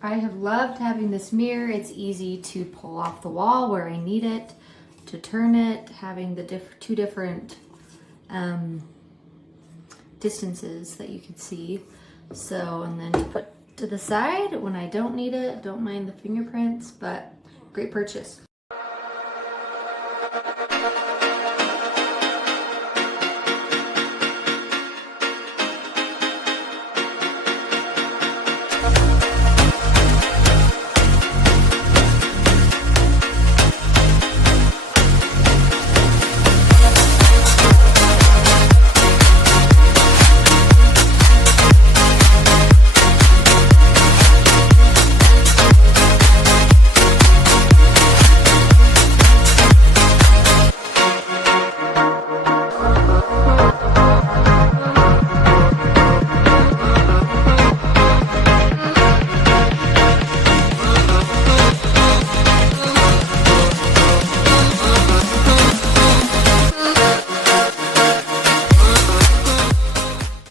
I have loved having this mirror. It's easy to pull off the wall where I need it, to turn it, having the two different distances that you can see. So, and then to put to the side when I don't need it. Don't mind the fingerprints, but great purchase.